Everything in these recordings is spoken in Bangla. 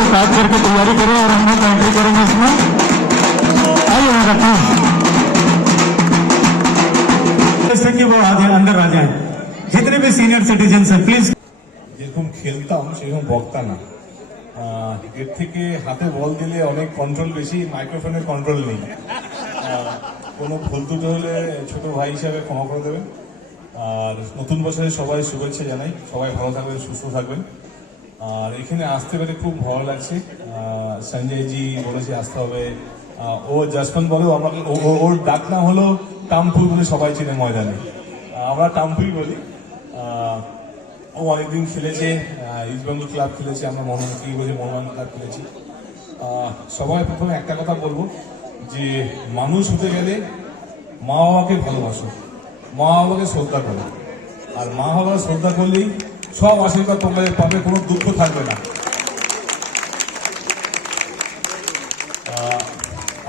तो पैक करके तैयारी करें और हम लोग एंट्री करेंगे इसमें। आइए मेरा टीम, जैसे कि वो आगे अंदर आ जाए। जितने भी सीनियर सिटीजन है प्लीज। যেরকম খেলতাম সেরকম বক্তা না, এর থেকে হাতে বল দিলে অনেক কন্ট্রোল বেশি, মাইক্রোফোনের কন্ট্রোল নেই। কোনো ভুল ত্রুটি হলে ছোট ভাই হিসাবে ক্ষমা করে দেবেন। আর নতুন বছরে সবাই শুভেচ্ছা জানাই, সবাই ভালো থাকবেন, সুস্থ থাকবেন। আর এখানে আসতে পেরে খুব ভালো লাগছে। সঞ্জয়জি বলেছে আসতে হবে, ও জাসপন বলেও আমাকে ওর ডাক নাম হলো টামপুর বলে সবাই চেনে ময়দানে, আমরা টামপুই বলি। ও অনেকদিন খেলেছে, ইস্ট বেঙ্গল ক্লাব খেলেছে, আমরা মোহনবাগান ক্লাব খেলেছি। সবাই প্রথমে একটা কথা বলবো যে মানুষ হতে গেলে মা বাবাকে ভালোবাসো, মা বাবাকে শ্রদ্ধা করো। আর মা বাবা শ্রদ্ধা করলেই সব আশীর্বাদ তোমরা পাবে, কোনো দুঃখ থাকবে না।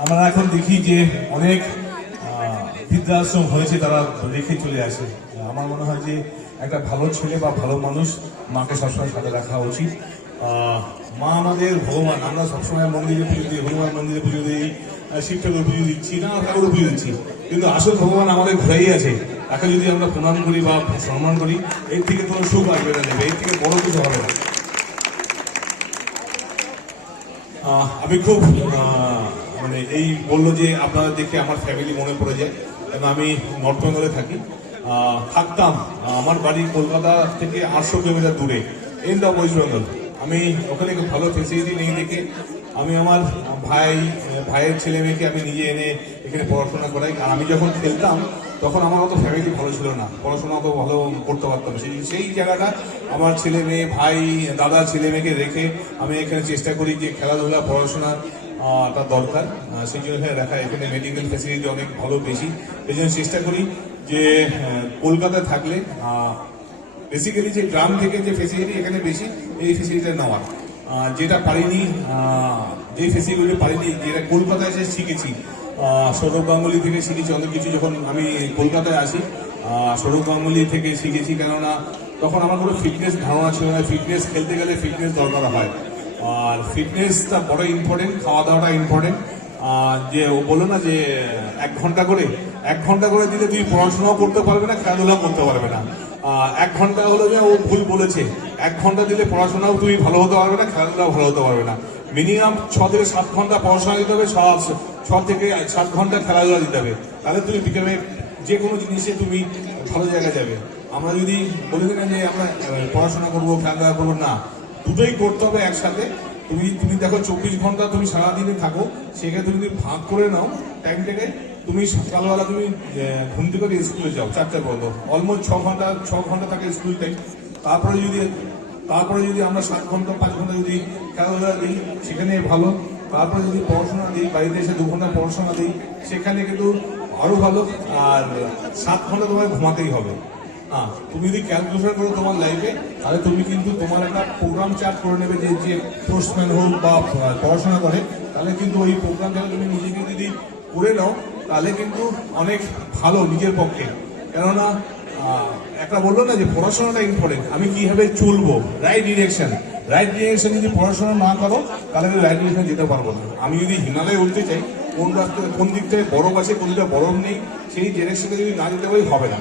আমরা এখন দেখি যে অনেক বৃদ্ধাশ্রম হয়েছে, তারা রেখে চলে আসে। আমার মনে হয় যে একটা ভালো ছেলে বা ভালো মানুষ মাকে সবসময় সাথে রাখা উচিত। মা আমাদের ভগবান, আমরা সবসময় মন্দিরে পুজো দিই, হনুমান মন্দিরে পুজো দিই, শিব ঠাকুর পুজো দিচ্ছি, না ঠাকুর পুজো দিচ্ছি, কিন্তু আসল ভগবান আমাদের ঘরেই আছে। তাকে যদি আমরা প্রণাম করি বা সম্মান করি, এর থেকে কোনো সুখ আসবে না, দেবে এর থেকে বড় কিছু হবে না। আমি খুব মানে এই বললো যে আপনাদের দেখে আমার ফ্যামিলি মনে পড়ে যায়, কারণ আমি নর্থ বেঙ্গলে থাকতাম। আমার বাড়ি কলকাতা থেকে 800 কিলোমিটার দূরে, এন্ড অফ ওয়েস্ট বেঙ্গল। আমি ওখানে খুব ভালো ফেসিলিটি নেই দেখে আমি আমার ভাইয়ের ছেলে মেয়েকে আমি নিজে এনে এখানে পড়াশোনা করাই। আর আমি যখন খেলতাম তখন আমার অত ফ্যামিলি ভালো ছিল না, পড়াশোনা অত ভালো করতে পারতাম। সেই জায়গাটা আমার ছেলে মেয়ে, ভাই, দাদা, ছেলে মেয়েকে রেখে আমি এখানে চেষ্টা করি যে খেলাধুলা, পড়াশোনা তার দরকার, সেই জন্য এখানে রাখা। এখানে মেডিকেল ফেসিলিটি অনেক ভালো বেশি, এই জন্য চেষ্টা করি যে কলকাতায় থাকলে বেসিক্যালি যে গ্রাম থেকে যে ফেসিলিটি এখানে বেশি, এই ফেসিলিটিটা নেওয়ার। যেটা পারিনি, যে ফেসিলিটি পারিনি, যেটা কলকাতায় এসে শিখেছি, সৌরভ গাঙ্গুলি থেকে শিখেছি অনেক কিছু। যখন আমি কলকাতায় আসি সৌরভ গাঙ্গুলি থেকে শিখেছি, কেননা তখন আমার কোনো ফিটনেস ধারণা ছিল না। ফিটনেস খেলতে গেলে ফিটনেস দরকার হয়, আর ফিটনেসটা বড় ইম্পর্টেন্ট, খাওয়া দাওয়াটা ইম্পর্টেন্ট। যে ও বললো না যে 1 ঘন্টা করে দিলে তুই পড়াশোনাও করতে পারবে না, খেলাধুলাও করতে পারবে না। 1 ঘন্টা হলো যে ও ভুল বলেছে, 1 ঘন্টা দিলে পড়াশোনাও তুমি ভালো হতে পারবে না, খেলাধুলাও ভালো হতে পারবে না। মিনিমাম 6 থেকে 7 ঘন্টা পড়াশোনা দিতে হবে, 6 থেকে 7 ঘন্টা খেলাধুলা দিতে হবে, তাহলে তুমি বিকেলে যে কোনো জিনিসে তুমি ভালো জায়গায় যাবে। আমরা যদি বলি না যে আমরা পড়াশোনা করবো, খেলাধুলা করবো, না, দুটোই করতে হবে একসাথে। তুমি দেখো 24 ঘন্টা তুমি সারাদিনে থাকো, সেখানে তুমি যদি ভাগ করে নাও টাইমটাকে, তুমি সকালবেলা তুমি ঘুম থেকে স্কুলে যাও 4টা পর্যন্ত, অলমোস্ট 6 ঘন্টা থাকে স্কুল টাইম। তারপরে যদি আমরা 7 ঘন্টা 5 ঘন্টা যদি খেলাধুলা দিই, সেখানে ভালো। তারপরে যদি পড়াশোনা দিই, বাড়িতে এসে 2 ঘন্টা পড়াশোনা দিই, সেখানে কিন্তু আরো ভালো। আর 7 ঘন্টা তোমার ঘুমাতেই হবে। তুমি যদি ক্যালকুলেশন করো তোমার লাইফে, তাহলে তুমি কিন্তু তোমার একটা প্রোগ্রাম চার্ট করে নেবে, যে পোস্টম্যান হোক বা পড়াশোনা করে, তাহলে কিন্তু ওই প্রোগ্রামটা তুমি নিজেকে যদি করে নাও, তাহলে কিন্তু অনেক ভালো নিজের পক্ষে। কেননা একটা বললো না যে পড়াশোনাটা ইম্পর্টেন্ট, আমি কিভাবে চলবো, রাইট ডিরেকশন যদি পড়াশোনা না করো, তাহলে আমি রাইট ডিরেকশন যেতে পারবো না। আমি যদি হিমালয়ে উঠতে চাই, কোন দিকটায় বরফ আছে, কোন দিকটা বরফ নেই, সেই ডিরেকশনে যদি না যেতে পারি হবে না।